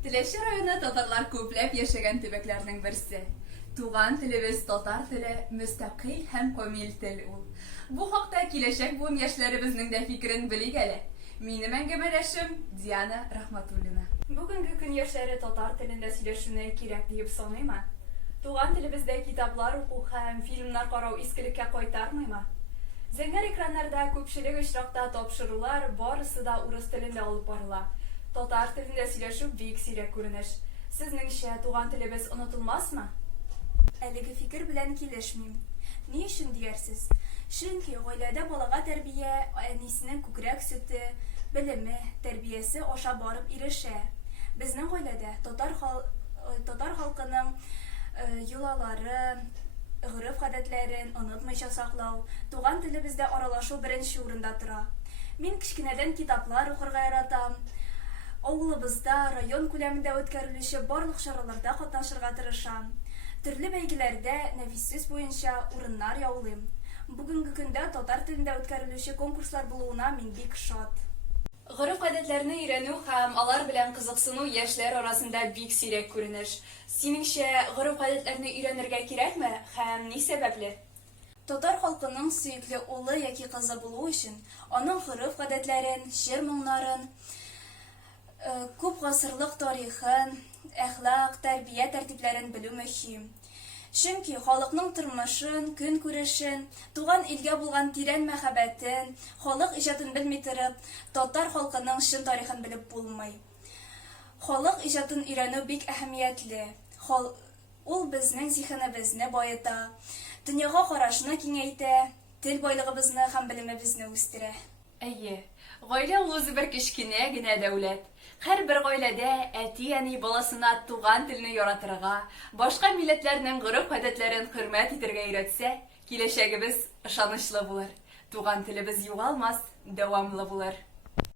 Теләче районы татарлар күпләп яшәгән төбәкләрнең берсе. Туган телебез татар теле мөстәкыйль һәм камил тел ул. Бу хакта киләчәк буын яшьләребезнең дә фикерен белик әле. Минем әңгәмәдәшем Диана Рахматуллина. Бүгенге көн яшьләре татар телендә сөйләшүне кирәк дип саныймы? Туган телебездә китаплар уку һәм фильмнар карау искелеккә кайтармыймы? Зәңгәр экраннарда күпчелек очракта тапшырулар барысы да урыс телендә алып барыла. Татар телендә сөйләшү бик сирәк күренеш. Сезнеңчә, туган телебез онытылмасмы? Әлеге фикер белән килешмим. Ни өчен диярсез? Чөнки гаиләдә балага тәрбия әнисенең күкрәк сөте, белеме, тәрбиясе аша барып ирешә. Безнең гаиләдә татар халкының йолалары, гореф-гадәтләрен онытмыйча саклау, туган телебездә аралашу беренче урында тора. Мин кичкенәдән китаплар укырга яратам. Авылыбызда район күләмендә үткәрелүче барлык чараларда катнашырга тырышам. Төрле бәйгеләрдә нәфис буенча урыннар яулыйм. Бүгенге көндә татар телендә үткәрелүче конкурслар булуына мин бик шат. Гореф-гадәтләрне өйрәнү һәм алар белән кызыксыну яшьләр арасында бик сирәк күренеш. Синеңчә, гореф-гадәтләрне өйрәнергә кирәкме һәм ни сәбәпле? Татар халкының сөекле улы яки кызы булу өчен аның гореф-гадәтләрен, җыр-моңнарын, күп гасырлык тарихын, әхлак, тәрбия тәртипләрен белү мөһим. Чөнки халыкның тормышын, көнкүрешен, туган илгә булган тирән мәхәббәтен, халык иҗатын белми торып, татар халкының чын тарихын белеп булмый. Халык иҗатын өйрәнү бик әһәмиятле. Ул безнең зиһенебезне байыта, дөньяга карашны киңәйтә, тел байлыгыбызны һәм белемебезне үстерә. Әйе, гаилә ул үзе бер кечкенә генә дәүләт. Һәрбер гаиләдә әти-әни баласына туган телне яратырга, башка милләтләрнең гореф-гадәтләрен хөрмәт итәргә өйрәтсә, киләчәгебез ышанычлы булыр. Туган телебез югалмас, дәвамлы булыр.